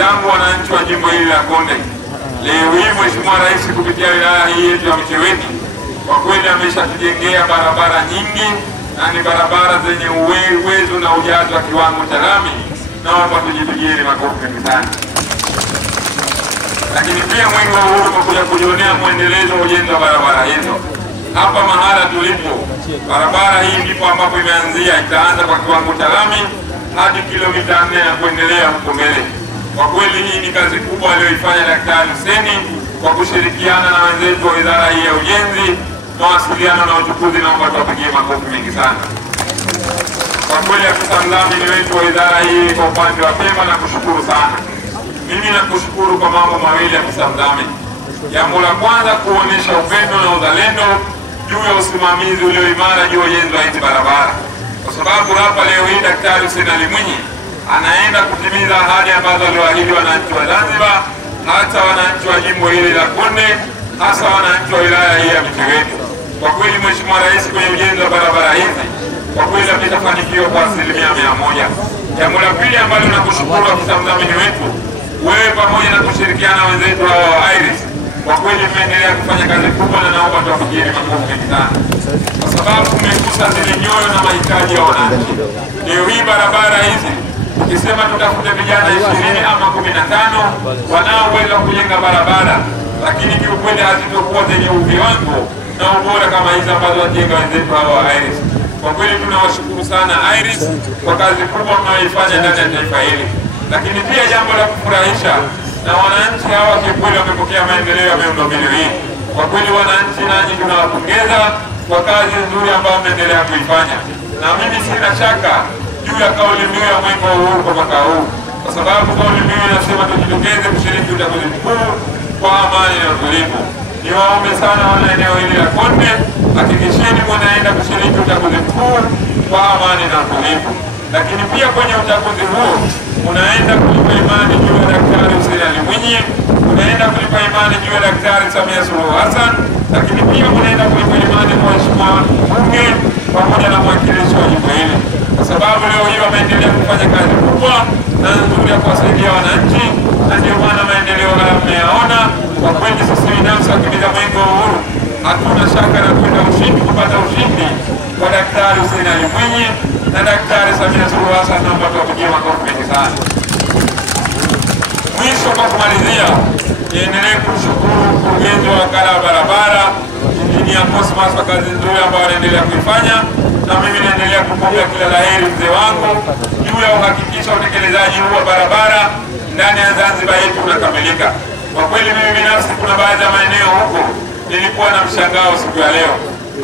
zangu wananchi wa jimbo hili la Konde, leo hii Mheshimiwa Rais kupitia wilaya hii yetu ya Micheweni kwa kweli ameshatujengea barabara nyingi na ni barabara zenye uwezo na ujazo wa kiwango cha lami. Naomba tujipigieni makofi mengi sana. Lakini pia Mwenge wa Uhuru umekuja kujionea mwendelezo wa ujenzi wa barabara hizo. Hapa mahala tulipo, barabara hii ndipo ambapo imeanzia, itaanza kwa kiwango cha lami hadi kilomita 4 na kuendelea huko mbele. Kwa kweli hii ni kazi kubwa aliyoifanya Daktari Hussein kwa kushirikiana na wenzetu wa Wizara hii ya Ujenzi, Mawasiliano na Uchukuzi. Naomba tuwapigie makofi mengi sana. Kwa kweli afisa mdhamini wetu wa wizara hii kwa upande wa Pemba na kushukuru sana. Mimi nakushukuru kwa mambo mawili afisa mdhamini. Jambo la kwanza, kuonesha upendo na uzalendo juu ya usimamizi ulioimara juu ya ujenzi wa hizi barabara. Kwa sababu hapa leo hii Daktari Hussein Ali Mwinyi anaenda kutimiza ahadi ambazo aliwaahidi wananchi wa Zanzibar, hata wananchi wa jimbo hili la Konde, hasa wananchi wa wilaya hii ya Micheweni. Kwa kweli Mheshimiwa Rais kwenye ujenzi wa barabara hizi kwa kweli ameshafanikiwa kwa 100%. Jambo la pili ambalo nakushukuru afisa mdhamini wetu, wewe pamoja na kushirikiana wenzetu hawa wa Iris, kwa kweli mmeendelea kufanya kazi kubwa na naomba tuwapigieni makofi mengi sana. Kwa sababu mmegusa zile nyoyo na mahitaji ya wananchi. Leo hii barabara hizi ukisema tutafute vijana 20 ama 15 wanaoweza kujenga barabara, lakini kiukweli hazitokuwa zenye viwango na ubora kama hizi ambazo wajenga wenzetu hawa wa Iris. Kwa kweli tunawashukuru sana Iris kwa kazi kubwa mnayoifanya ndani ya taifa hili. Lakini pia jambo la kufurahisha, na wananchi hawa kikweli wamepokea maendeleo ya miundombinu hii. Kwa kweli wananchi nanyi tunawapongeza kwa kazi nzuri ambayo mnaendelea kuifanya, na mimi sina shaka juu ya kauli mbiu ya Mwenge wa Uhuru kwa mwaka huu, kwa sababu kauli mbiu inasema tujitokeze kushiriki uchaguzi mkuu kwa amani na utulivu. Niwaombe sana wana eneo hili la Konde, hakikisheni mnaenda kushiriki uchaguzi mkuu kwa amani na utulivu. Lakini pia kwenye uchaguzi huu unaenda kulipa imani juu ya Daktari Hussein Ali Mwinyi, unaenda kulipa imani juu ya Daktari Samia Suluhu Hassan, lakini pia unaenda kulipa imani kwa Mheshimiwa Mbunge pamoja na mwakilishi wa jimbo hili, kwa sababu leo hii wameendelea kufanya kazi kubwa na nzuri ya kuwasaidia wananchi, na ndio maana maendeleo haya mmeyaona. Kwa kweli sisi binafsi wakimiza Mwenge wa Uhuru hatuna shaka na kwenda kupata ushindi kwa Daktari Hussein Ali Mwinyi na Daktari Samia Suluhu Hassan. Naomba tuwapigie makofi mengi sana. Mwisho kwa kumalizia, niendelee kushukuru mkurugenzi wa wakala wa barabara Injinia Cosmas kwa kazi nzuri ambayo anaendelea kuifanya, na mimi naendelea kupokea kila laheri mzee wangu juu ya uhakikisha utekelezaji huu wa barabara ndani ya Zanzibar yetu unakamilika. Kwa kweli mimi binafsi kuna baadhi ya maeneo huko nilikuwa na mshangao siku ya leo,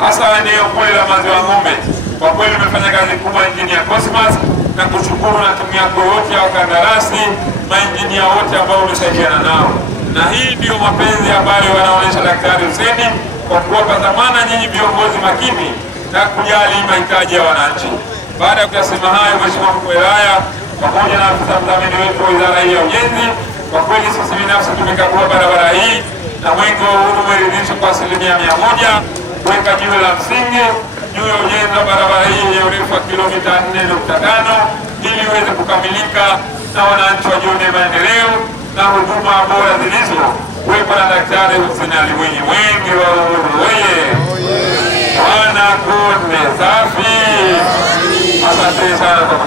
hasa eneo kule la Maziwa Ng'ombe. Kwa kweli umefanya kazi kubwa Injinia Cosmas, na kushukuru na timu yako yote ya wakandarasi, mainjinia wote ambao umesaidiana nao. Na hii ndio mapenzi ambayo wanaonyesha Daktari Hussein kwa kuwapa dhamana nyinyi viongozi makini na kujali mahitaji ya wananchi. Baada ya kuyasema hayo, Mheshimiwa Mkuu wa Wilaya pamoja na afisa mdhamini wetu wa Wizara hii ya Ujenzi, kwa kweli sisi binafsi tumekagua barabara hii na Mwenge wa Uhuru umeridhisha kwa 100% kuweka jiwe la msingi juu ya ujenzi wa barabara hii yenye urefu wa kilomita 4.5 ili iweze kukamilika na wananchi wajione maendeleo na huduma bora zilizo kuwekwa na Daktari Hussein Ali Mwinyi. Mwenge wa Uhuru oye! Wana Konde safi! Asante sana kwa